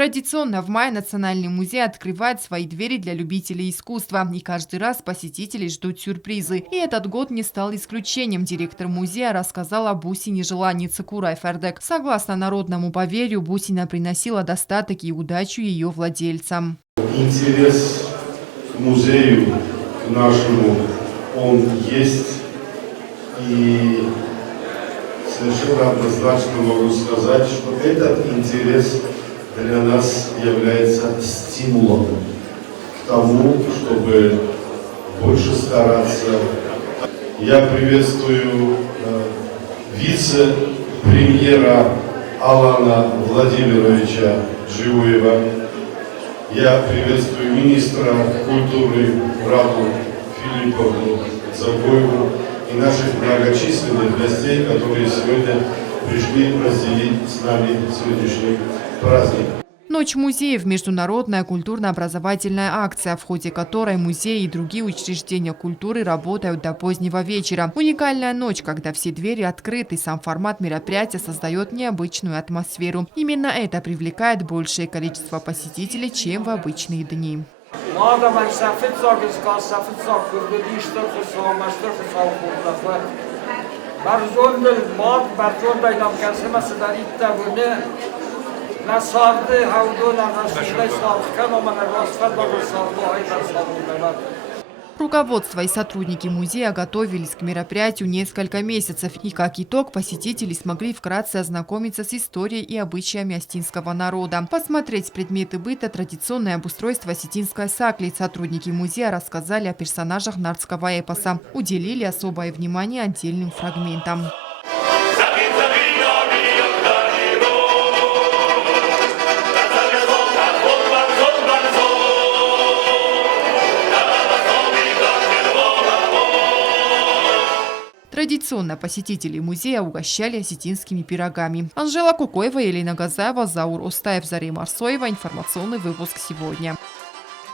Традиционно в мае Национальный музей открывает свои двери для любителей искусства. И каждый раз посетители ждут сюрпризы. И этот год не стал исключением. Директор музея рассказал о бусине желаницы Курай Фердек. Согласно народному поверью, бусина приносила достаток и удачу ее владельцам. Интерес к музею, к нашему, он есть. И совершенно однозначно могу сказать, что этот интерес для нас является стимулом к тому, чтобы больше стараться. Я приветствую вице-премьера Алана Владимировича Джиуева. Я приветствую министра культуры Раду Филипповну Загоеву и наших многочисленных гостей, которые сегодня пришли разделить с нами сегодняшний праздник. Ночь музеев – международная культурно-образовательная акция, в ходе которой музеи и другие учреждения культуры работают до позднего вечера. Уникальная ночь, когда все двери открыты, сам формат мероприятия создает необычную атмосферу. Именно это привлекает большее количество посетителей, чем в обычные дни. Руководство и сотрудники музея готовились к мероприятию несколько месяцев. И как итог, посетители смогли вкратце ознакомиться с историей и обычаями осетинского народа. Посмотреть предметы быта, традиционное обустройство осетинской сакли. Сотрудники музея рассказали о персонажах нардского эпоса. Уделили особое внимание отдельным фрагментам. Традиционно посетители музея угощали осетинскими пирогами. Анжела Кукоева, Елена Газаева, Заур Устаев, Зарема Арсоева. Информационный выпуск сегодня.